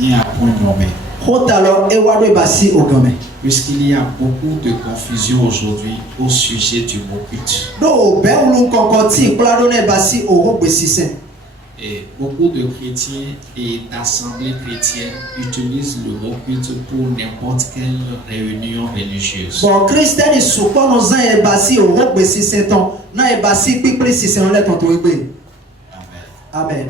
vient à point nommé. Puisqu'il y a beaucoup de confusion aujourd'hui au sujet du mot culte. Et beaucoup de chrétiens et d'assemblées chrétiennes utilisent le mot culte pour n'importe quelle réunion religieuse. Amen.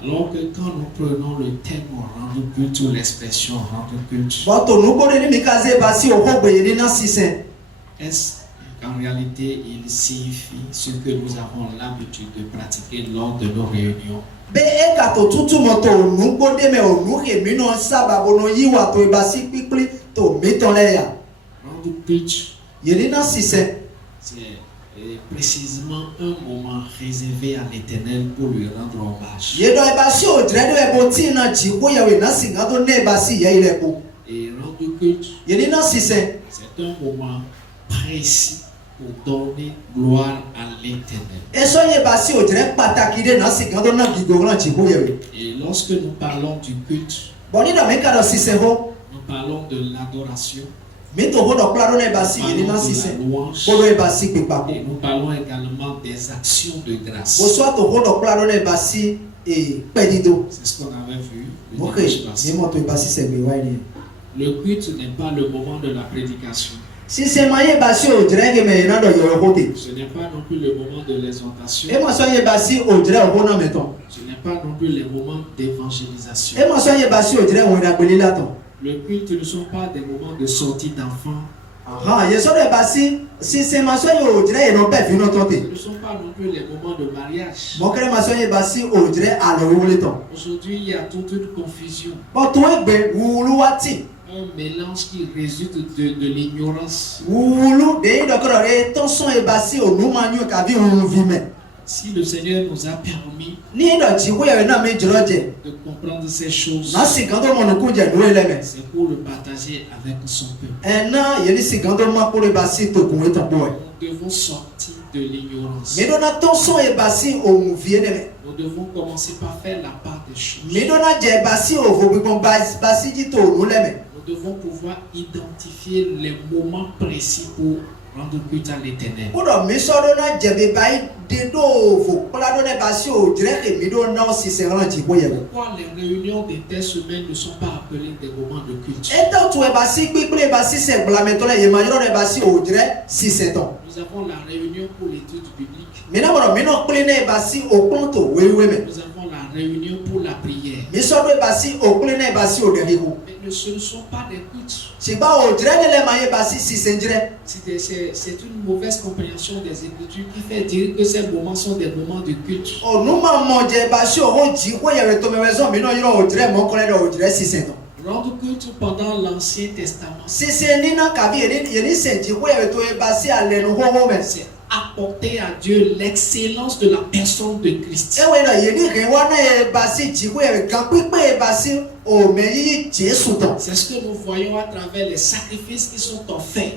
Alors que quand nous prenons le terme rendre culte ou l'expression rendre culte, est-ce qu'en réalité il signifie ce que nous avons l'habitude de pratiquer lors de nos réunions? Rendre culte, c'est précisément un moment réservé à l'Éternel pour lui rendre hommage. Et rendre culte, c'est un moment précis pour donner gloire à l'Éternel. Et lorsque nous parlons du culte, nous parlons de l'adoration. Nous parlons de la louange et nous parlons également des actions de grâce. C'est ce qu'on avait vu le dimanche passé. Le culte n'est pas le moment de la prédication. Ce n'est pas non plus le moment de l'exhortation. Ce n'est pas non plus le moment d'évangélisation. Le culte ne sont pas des moments de sortie d'enfants. Ce ne sont pas non plus les moments de mariage. Aujourd'hui, il y a toute une confusion. Un mélange qui résulte de l'ignorance. Si le Seigneur nous a permis de comprendre ces choses, c'est pour le partager avec son peuple. Nous devons sortir de l'ignorance. Nous devons commencer par faire la part des choses. Nous devons pouvoir identifier les moments précis pour rendre culte à l'Éternel. Pourquoi les réunions des telles semaines ne sont pas appelées des moments de culte? Nous avons la réunion pour l'étude biblique. Nous avons la réunion pour la prière. Mais ce ne sont pas des cultes. C'est une mauvaise compréhension des Écritures qui fait dire que ces moments sont des moments de culte. Rendre culte pendant l'Ancien Testament, c'est apporter à Dieu l'excellence de la personne de Christ. C'est ce que nous voyons à travers les sacrifices qui sont offerts.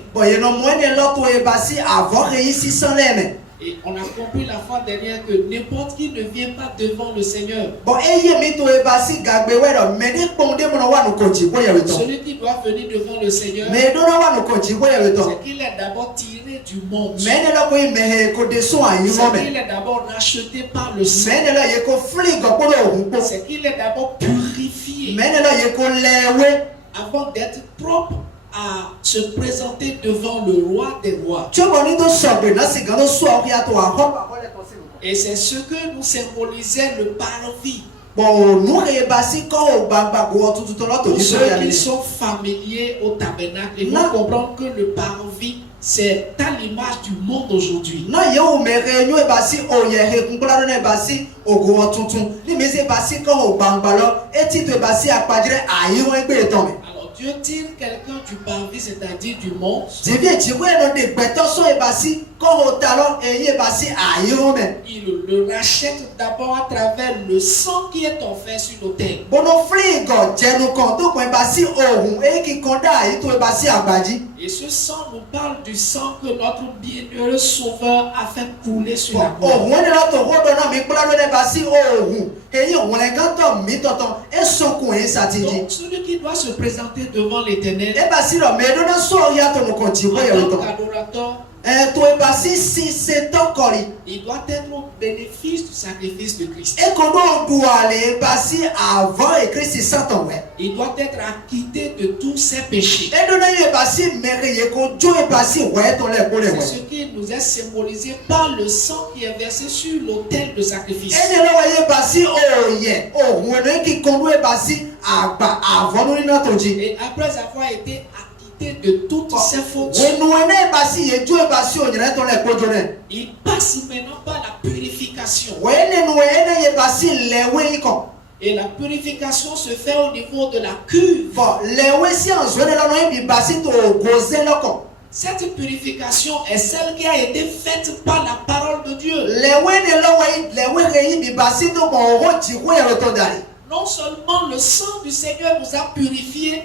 Et on a compris la fois dernière que n'importe qui ne vient pas devant le Seigneur. Celui qui doit venir devant le Seigneur, c'est qu'il est d'abord tiré du monde. C'est qu'il est d'abord racheté par le sang. C'est qu'il est d'abord purifié avant d'être propre à se présenter devant le roi des rois. Et c'est ce que nous symbolisait le parvis. Pour ceux qui sont familiers au tabernacle, ils vont comprendre que le parvis, c'est à l'image du monde aujourd'hui. Alors Dieu tire quelqu'un du parvis, c'est-à-dire du monstre. Il le rachète d'abord à travers le sang qui est offert sur l'autel. Et ce sang nous parle du sang que notre bienheureux Sauveur a fait couler sur la croix. Donc celui qui doit se présenter devant l'Éternel en tant qu'adorateur, il doit être au bénéfice du sacrifice de Christ. Il doit être acquitté de tous ses péchés. C'est ce qui nous est symbolisé par le sang qui est versé sur l'autel de sacrifice. Et après avoir été acquitté de toutes ses fautes, il passe maintenant par la purification. Et la purification se fait au niveau de la cuve. Cette purification est celle qui a été faite par la parole de Dieu. Non seulement le sang du Seigneur nous a purifiés,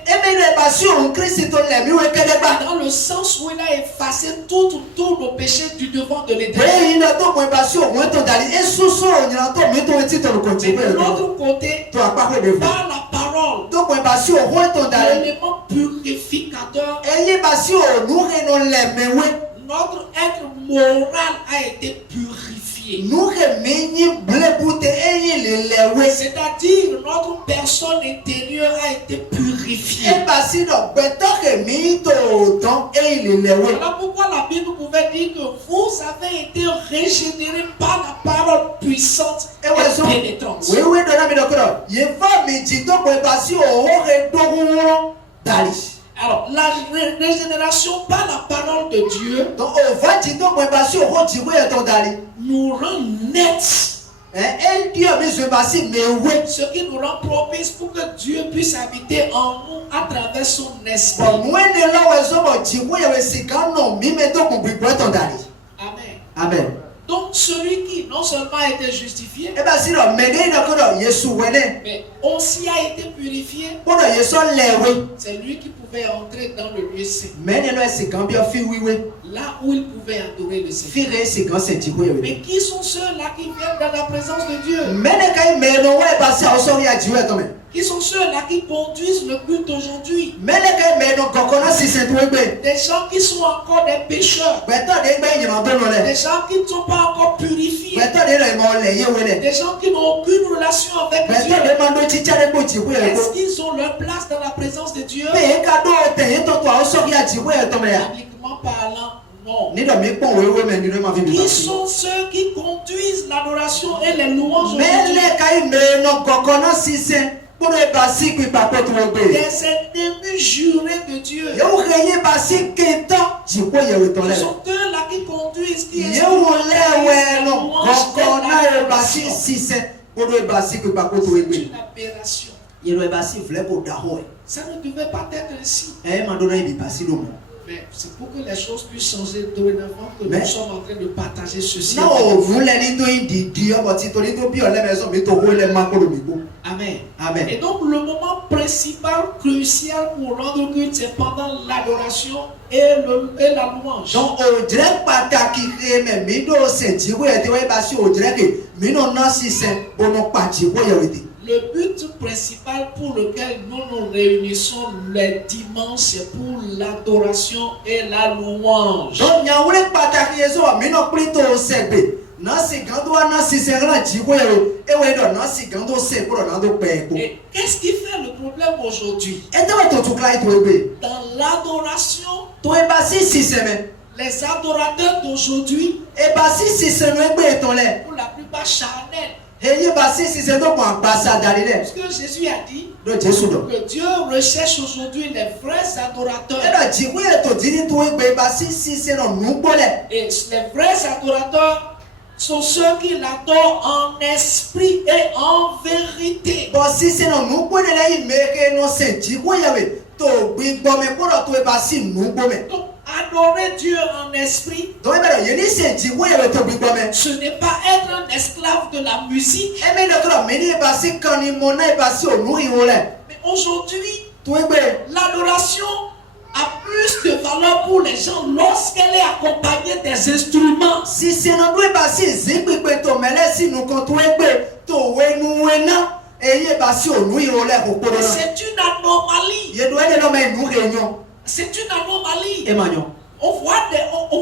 dans le sens où il a effacé tous nos péchés du devant de l'Éternel. Mais de l'autre côté, par la parole, l'élément purificateur, notre être moral a été purifié. C'est-à-dire notre personne intérieure a été purifiée. Voilà pourquoi la Bible pouvait dire que vous avez été régénérés par la parole puissante et pénétrante. Alors, la régénération par la parole de Dieu nous rend nets. Ce qui nous rend propice pour que Dieu puisse habiter en nous à travers son esprit. Amen. Amen. Donc celui qui non seulement a été justifié, mais aussi a été purifié, c'est lui qui pouvait entrer dans le lieu saint, là où il pouvait adorer le Seigneur. Mais qui sont ceux-là qui viennent dans la présence de Dieu? Qui sont ceux-là qui conduisent le culte aujourd'hui? Des gens qui sont encore des pécheurs, des gens qui ne sont pas encore purifiés, des gens qui n'ont aucune relation avec Dieu. Est-ce qu'ils ont leur place dans la présence de Dieu? Bibliquement parlant, non. Qui sont ceux qui conduisent l'adoration et les louanges aujourd'hui? Des ennemis jurés de Dieu. Ce sont eux-là qui conduisent, qui c'est une aberration. Ça ne devait pas être ainsi. Mais c'est pour que les choses puissent changer dorénavant que nous sommes en train de partager ceci. Amen. Amen. Et donc le moment principal, crucial pour rendre culte, c'est pendant l'adoration et la louange. Donc, le but principal pour lequel nous nous réunissons les dimanches, c'est pour l'adoration et la louange. Et qu'est-ce qui fait le problème aujourd'hui? Dans l'adoration, les adorateurs d'aujourd'hui, pour la plupart charnels, parce que Jésus a dit que Dieu recherche aujourd'hui les vrais adorateurs. Et les vrais adorateurs sont ceux qui l'adorent en esprit et en vérité. to gbigbo me ko to e ba si nu gbo me. Donc adorer Dieu en esprit, Donc e be ye ni se ji wo e to gbigbo me. ce n'est pas être un esclave de la musique. E me no ko me ni e ba si kan ni mo na e ba si onu ri wo le. Mais aujourd'hui, To e gbe l'adoration a plus de valeur pour les gens lorsqu'elle est accompagnée des instruments. si se no do e ba si zi gbigbe to mele si nu kan to e gbe to we nu we na e ye ba si onu ri wo le ko po do na. C'est une anomalie. Ye do e no me nu réunion. C'est une anomalie. E ma nyo. On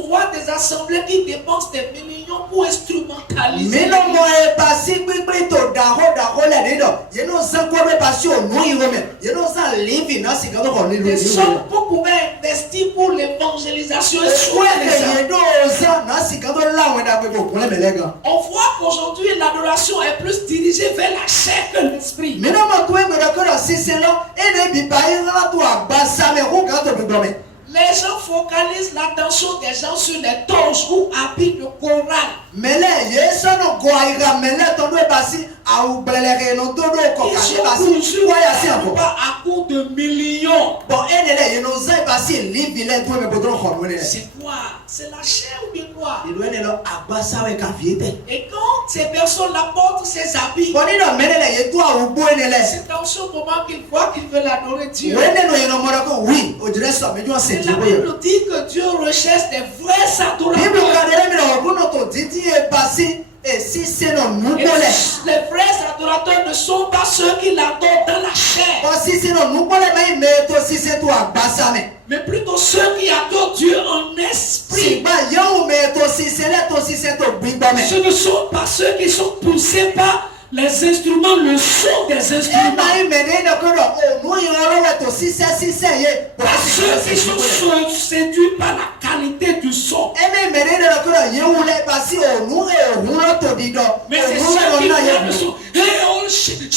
voit des assemblées qui dépensent des millions pour instrumentaliser. Mais non, moi, parce que to daho le dedo. Ye no san ko be parce o nu iro me. Ye no san live na si ka do ko ni lo. Des sommes qu'on pouvait investir pour l'évangélisation et soigner les gens. Ye do san na si ka do la wen da pe ko le melega. On voit qu'aujourd'hui l'adoration est plus dirigée vers la chair que l'esprit. Mais non, moi, toi, me d'accord, si c'est là, et ne bi pa ira to agbasa me ko ka to bi do me. Les gens focalisent l'attention des gens sur les torches ou habits de chorale. Mais là, yeso no go ira me le to do e basi a u blelere no do ko ka se basi. Wa ya si anko. Pas à coup de millions. Bon, et ne le no za basi live le to me bodro ko no le. C'est quoi? C'est la chair ou bien quoi? Il doit être agbasa we ka viete. Et quand ces personnes apportent ces habits, Bon, ni no mele le ye to a u bo ne le. c'est dans ce moment qu'ils voient qu'ils veulent adorer Dieu. Wende no ye no mo ko oui, o dire ça me jo se La ti bo. Bible dit que Dieu recherche des vrais Bible adorateurs. ka de mi no ko no to titi e basi e si se no nu Et bo le. les vrais adorateurs ne sont pas ceux qui l'adorent dans la chair, Bon, si se no nu bo le mai me to si se to agbasa me. mais plutôt ceux qui adorent Dieu en Si esprit. ba yo me to si se to gbigbo me. Ce ne sont pas ceux qui sont poussés par les instruments, le son des E instruments. mai me ne no ko no o nu yo we to si se ye. Bon, Pas ceux qui sont séduits par la qualité du son. E me me ne no ko ye wu le basi o nu e hu lo to di do. Mais c'est ceux qui font le son. Hey, oh shit,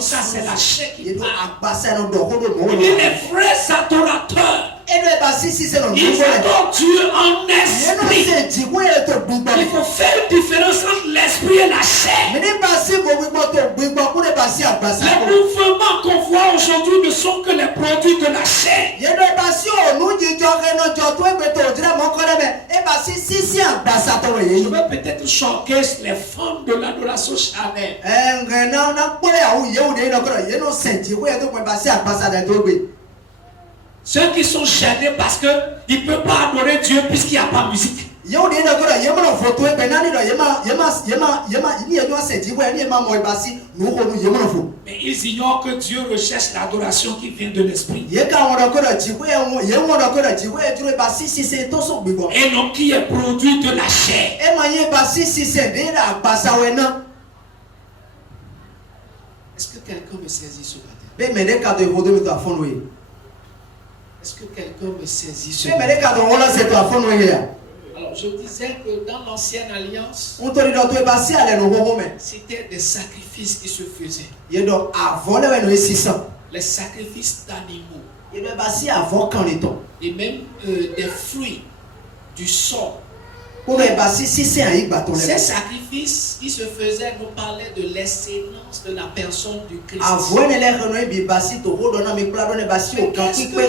ça c'est la chair qui Ye do parle. agbasa no do ko do mo. Il dit les vrais adorateurs. E no basi si se no nu Ils bo le. adorent Dieu en Ye no esprit. se ji wo e to gbigbo Il me. faut faire une différence entre l'esprit et la chair. Me ne basi go gbigbo to gbigbo ku ne basi agbasa. Les mouvements qu'on voit aujourd'hui ne sont que les produits de la chair. Ye do basi o nu ji jo ke no jo to e gbe to jire mo ko le me. E basi si agbasa to we Je ye. vais peut-être choquer les femmes de l'adoration charnelle. Nge na pole awu ye u de no ko ye no se ji wo e to pe basi agbasa da to gbe. Ceux qui sont gênés parce qu'ils ne peuvent pas adorer Dieu puisqu'il n'y a pas de musique. Ye u de no ko ye mo no foto e gbe na ni do ye ma ni ye no se ji wo e ni ma mo e basi nu ko nu ye mo no fo. Mais ils ignorent que Dieu recherche l'adoration qui vient de l'esprit. Ye ka won do ko ji wo e ye won do ko ji wo e duro basi si se to so gbigbo. Et non qui est produit de la chair. E ma ye basi si se de da agbasa we na. Est-ce que quelqu'un me saisit ce matin? Be me de ka do ho do mi to afon we. Est-ce que quelqu'un me saisit ce Be me matin? de ka do won se to afon we ya. Alors je disais que dans l'ancienne alliance, On to di do to e basi ale no ho me. c'était des sacrifices qui se faisaient. Ye do avon le we no 600. Les sacrifices d'animaux. Ye do basi avon kan le to. Et même des fruits du sol. Ko do e basi 600 an igba to Ces le. sacrifices qui se faisaient nous parlaient de l'excellence de la personne du Christ. Avon le le no e bi basi to ho do na mi pla do ne basi o kan ki pe.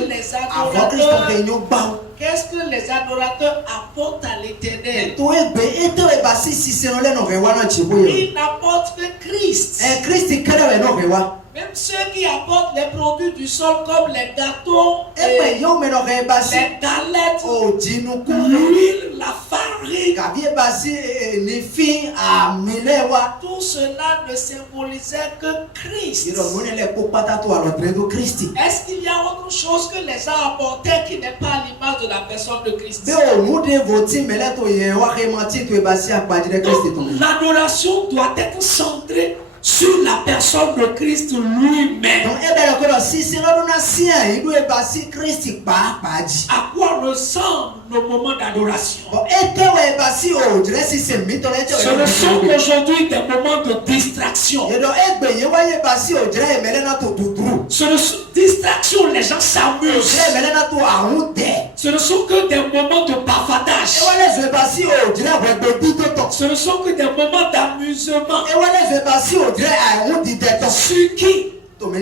Avon Kristo ke nyo gba. Qu'est-ce que les adorateurs apportent à l'éternel? To e gbe e to e basi 600 le no re wa na chi bo ye. Ils n'apportent que Christ. E Kristi kere we no re wa. Même ceux qui apportent les produits du sol comme les gâteaux, E pe yo me no re basi. les galettes, O jinu ku. l'huile, la farine, Ka vie basi ni fi a mile wa. tout cela ne symbolisait que Christ. Ye do mo ne le ko pata to alo tre do Kristi. Est-ce qu'il y a autre chose que les gens apportaient qui n'est pas l'image de la personne de Christ? Be o mu de voti mele to ye wa ke mati to e basi agbaji de Kristi to. Donc, l'adoration doit être centrée sur la personne de Christ lui-même. Donc e be le ko si se no na si an idu e basi Kristi pa ji. À quoi ressemblent nos moments d'adoration? Bon e te we basi o dire si se mi to le Ce ne sont qu'aujourd'hui des moments de distraction. Ye do e gbe ye wa ye basi o dire e mele na to tuturu. Ce ne sont distractions, les gens s'amusent. Dire mele na to ahun de. Ce ne sont que des moments de bavardage. E wa le zo basi o dire we gbe di to to. Ce ne sont que des moments d'amusement. E wa le zo basi o dire ahun di de to. Sur qui?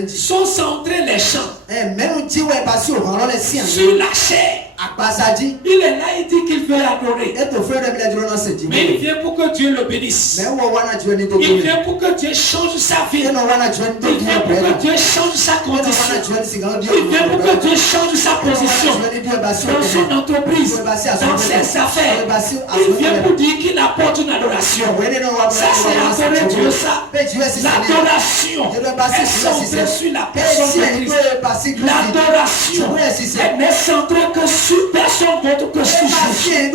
sont centrés les champs sur la chair. Il est là, il dit qu'il veut adorer. Mais il vient pour que Dieu le bénisse. Il vient pour que Dieu change sa vie. Il vient pour que Dieu change sa condition. Il vient pour que Dieu change sa position dans son entreprise, dans ses affaires. Il vient pour dire qu'il apporte une adoration. Ça, c'est adorer Dieu, ça. L'adoration est centrée sur la personne de Christ. L'adoration est centrée que sur personne d'autre que sur Jésus.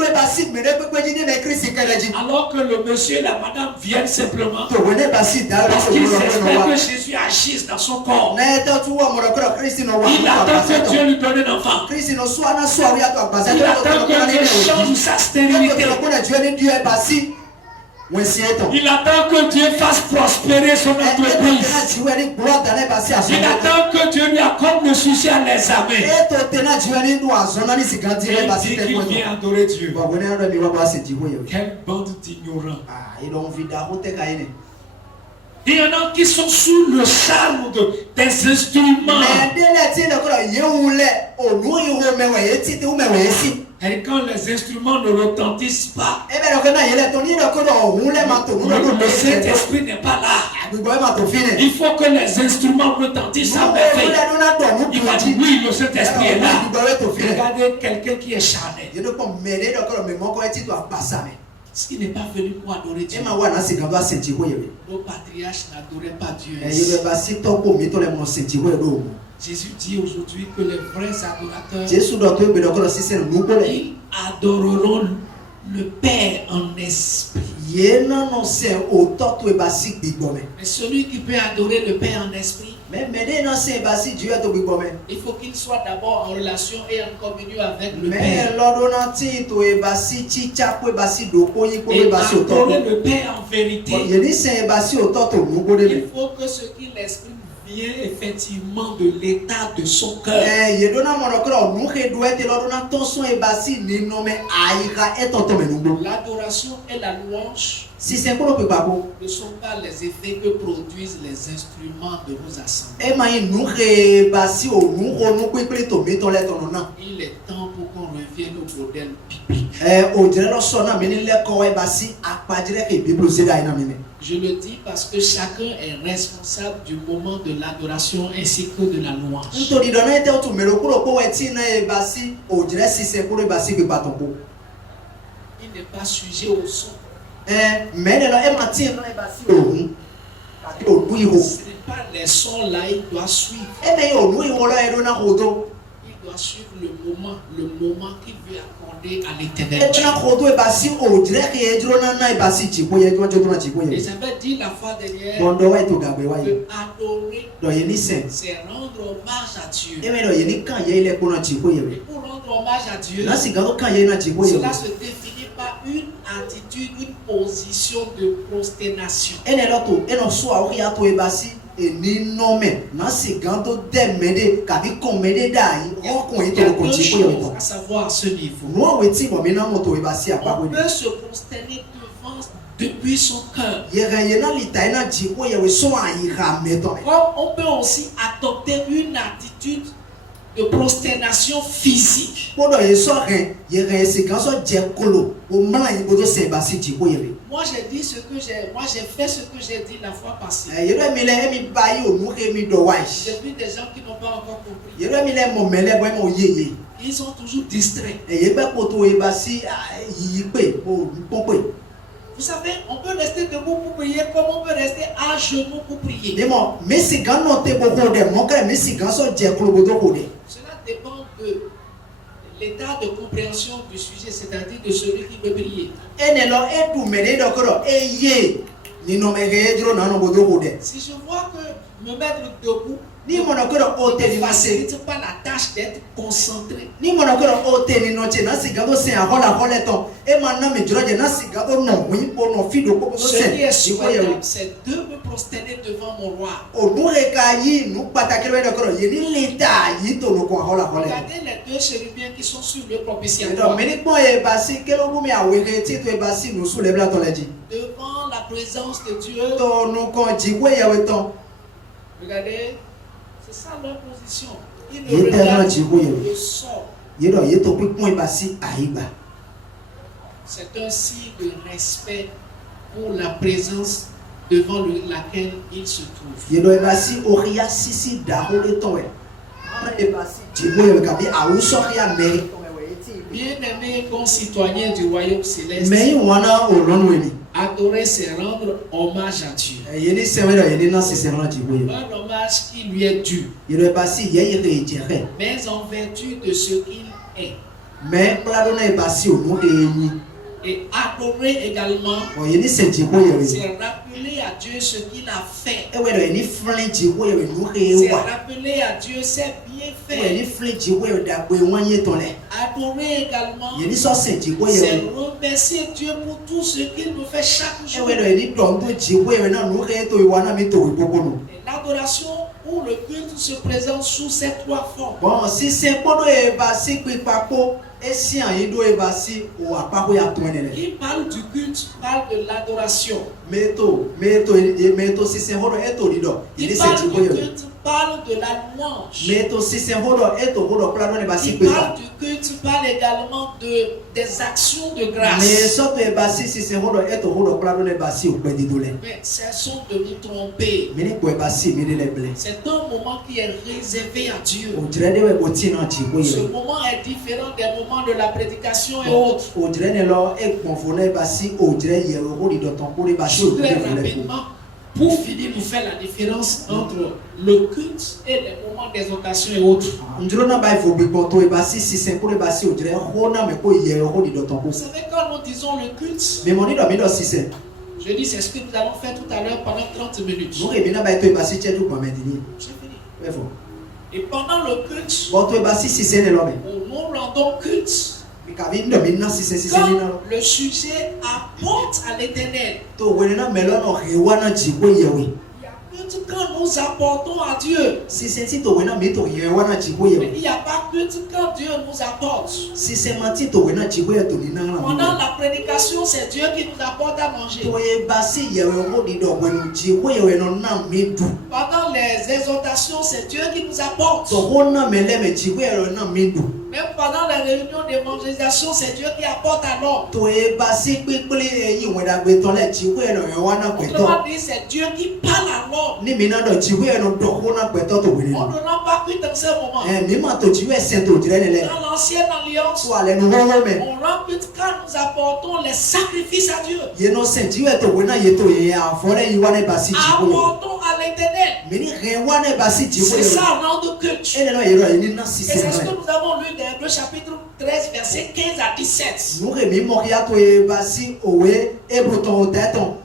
Alors que le monsieur et la madame viennent simplement parce qu'ils espèrent que Jésus agisse dans son corps. Il attend que Dieu lui donne un enfant. Il attend que Dieu change sa stérilité. Il attend que Dieu fasse prospérer son entreprise. Il attend que Dieu lui accorde le succès à l'examen. Il dit qu'il vient adorer Dieu. Quelle bande d'ignorants. Il y en a qui sont sous le charme des instruments. Et quand les instruments ne retentissent pas, le Saint-Esprit n'est pas là. Il faut que les instruments retentissent à merveille. Il va dire oui, le Saint-Esprit est là. Regardez quelqu'un qui est charnel. Ce qui n'est pas venu pour adorer Dieu. Nos patriarches n'adoraient pas Dieu. Jésus dit aujourd'hui que les vrais adorateurs, ils adoreront le Père en esprit. Mais celui qui peut adorer le Père en esprit, il faut qu'il soit d'abord en relation et en communion avec le Père. Et adorer le Père en vérité. Il faut que ce qu'il exprime vient effectivement de l'état de son cœur. L'adoration et la louange ne sont pas les effets que produisent les instruments de vos assemblées. Il est temps pour qu'on revienne au modèle biblique. Je le dis parce que chacun est responsable du moment de l'adoration ainsi que de la louange. Il n'est pas sujet au son. Ce n'est pas les sons là, il doit suivre. Il doit suivre le moment qu'il veut accorder à l'Éternel. Et j'avais dit la fois dernière que adorer, c'est rendre hommage à Dieu. Et pour rendre hommage à Dieu, cela se définit par une attitude, une position de prosternation. Il y a deux choses à savoir à ce niveau. On peut se prosterner devant depuis son cœur. On peut aussi adopter une attitude de prosternation physique. Moi j'ai dit ce que j'ai fait ce que j'ai dit la fois passée. J'ai vu des gens qui n'ont pas encore compris. Ils sont toujours distraits. Vous savez, on peut rester debout pour prier comme on peut rester à genoux pour prier. Cela dépend de l'état de compréhension du sujet, c'est-à-dire de celui qui veut prier. Si je vois que me mettre debout ne facilite pas la tâche d'être concentré. Ce qui est souhaitable, c'est de me prosterner devant mon roi. Regardez les deux chérubins qui sont sur le propitiatoire. Devant la présence de Dieu. Regardez. C'est ça leur position. Ils ne regardent le sort. C'est un signe de respect pour la présence devant laquelle ils se trouvent. Bien-aimés concitoyens du royaume céleste, adorer, c'est rendre hommage à Dieu. Un hommage qui lui est dû, mais en vertu de ce qu'il est. Et adorer également, c'est rappeler à Dieu ce qu'il a fait. C'est rappeler à Dieu ses bienfaits. Adorer également, c'est remercier Dieu pour tout ce qu'il nous fait chaque jour. Et l'adoration ou le culte se présente sous ces trois formes. Qui parle du culte parle de l'adoration. Qui parle du culte parle de la louange. Qui parle du culte parle également des actions de grâce. Mais cessons de nous tromper. C'est un moment qui est réservé à Dieu. Ce moment est différent des moments de la prédication et autres. Très rapidement, pour finir, nous faire la différence entre le culte et les moments d'exhortation et autres. Vous savez, quand nous disons le culte, je dis c'est ce que nous allons faire tout à l'heure pendant 30 minutes. J'ai fini. Et pendant le culte, nous rendons culte quand le sujet apporte à l'Éternel. Il y a culte quand nous apportons à Dieu. Mais il n'y a pas culte quand Dieu nous apporte. Pendant la prédication, c'est Dieu qui nous apporte à manger. Pendant les exhortations, c'est Dieu qui nous apporte. Même pendant les réunions d'évangélisation, c'est Dieu qui apporte à l'homme. Autrement dit, c'est Dieu qui parle à l'homme. On ne rend pas culte dans ce moment. Dans l'ancienne alliance, on rend culte quand nous apportons les sacrifices à Dieu. Apportons à l'Éternel. C'est ça, rendre culte. Et c'est ce que nous avons lu dans Hébreux chapitre 13, verset 15 à 17.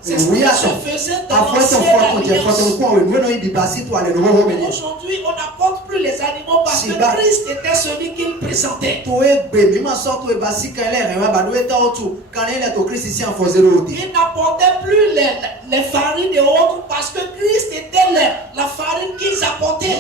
C'est ce qui se faisait dans l'ancienne alliance. Aujourd'hui, on n'apporte plus les animaux parce que Christ était celui qu'il présentait. Il n'apportait plus les farines et autres parce que Christ était la farine qu'ils apportaient.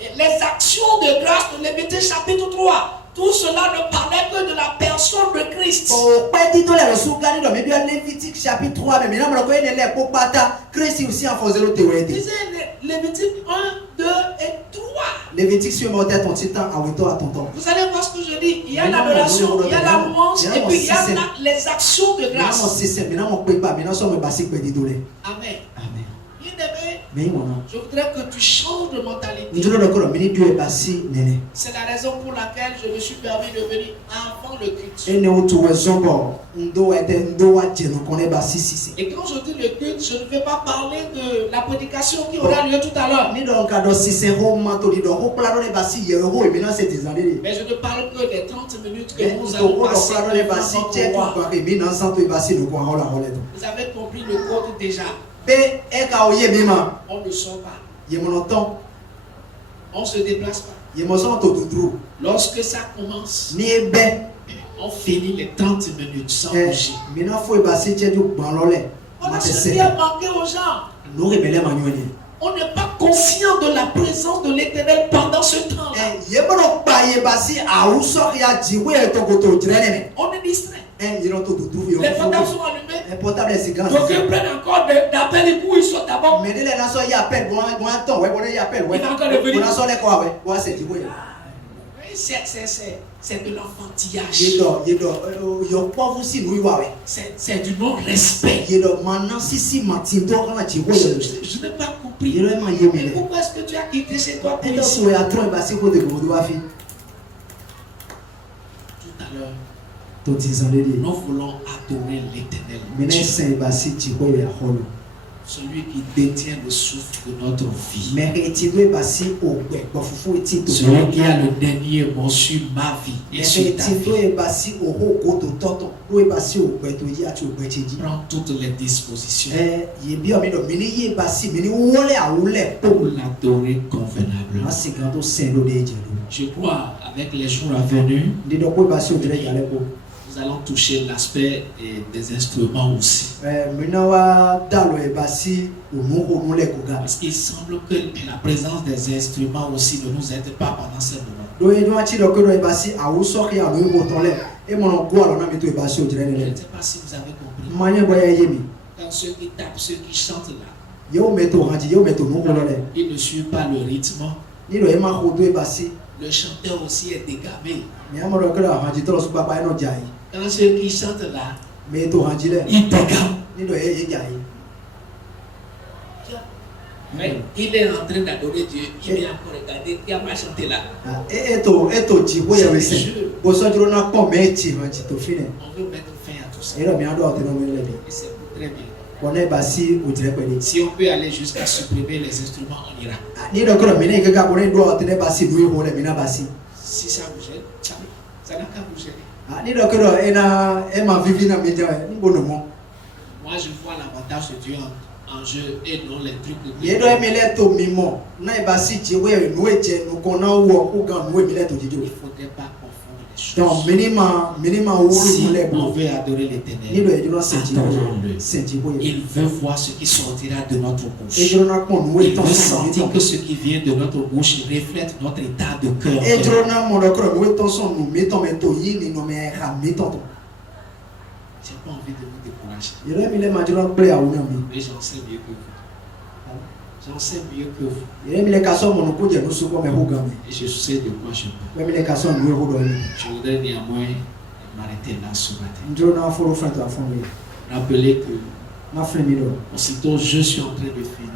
Et les actions de grâce de Lévitique chapitre 3. Tout cela ne parlait que de la personne de Christ. Disait Lévitique 1, 2 et 3. Vous allez voir ce que je dis. Il y a l'adoration, il y a la louange et puis il y a les actions de grâce. Amen. Je voudrais que tu changes de mentalité. C'est la raison pour laquelle je me suis permis de venir avant le culte. Et quand je dis le culte, je ne vais pas parler de la prédication qui aura lieu tout à l'heure. Mais je ne parle que des 30 minutes que nous allons passer. Vous avez compris le code déjà. On ne sort pas. On ne se déplace pas. Lorsque ça commence, on finit les 30 minutes sans bouger. On a se fait manquer aux gens. On n'est pas conscient de la présence de l'Éternel pendant ce temps-là. On est distrait. Les portables sont allumés. Les portables sont allumés. Donc ils prennent encore d'appels et où ils sont d'abord. Mais les gens ils appellent, ils appellent. Ils vont encore revenir. C'est de l'enfantillage. C'est du non-respect. Je n'ai pas compris. Mais pourquoi est-ce que tu as quitté chez toi pour ici? Tout à l'heure, nous voulons adorer l'Éternel. Celui qui détient le souffle de notre vie. Celui qui a le dernier mot sur ma vie et sur ta vie. Prends toutes les dispositions pour l'adorer convenablement. Je crois avec les jours à venir, nous allons toucher l'aspect des instruments aussi. Parce qu'il semble que la présence des instruments aussi ne nous aide pas pendant ce moment. Je ne sais pas si vous avez compris. Quand ceux qui tapent, ceux qui chantent là, ils ne suivent pas le rythme. Le chanteur aussi est égaré. Quand ceux qui chantent là, ils dégarent. Mais il est en train d'adorer Dieu. Il est encore regardé. Il n'a pas chanté là. On veut mettre fin à tout ça. Et c'est très bien. Si on peut aller jusqu'à supprimer les instruments, on ira. Si ça bougeait, ça n'a qu'à bouger. Moi, je vois l'avantage de Dieu en jeu et non les trucs de Dieu. Il ne faudrait pas confondre les choses. Si on veut adorer l'Éternel, attendons-le. Il veut voir ce qui sortira de notre bouche. Il veut sentir que ce qui vient de notre bouche reflète notre état de cœur. J'ai pas envie de vous décourager. Mais j'en sais mieux que vous. J'en sais mieux que vous. Et je sais de quoi je parle. Je voudrais néanmoins m'arrêter là ce matin. Rappelez que aussitôt je suis en train de finir.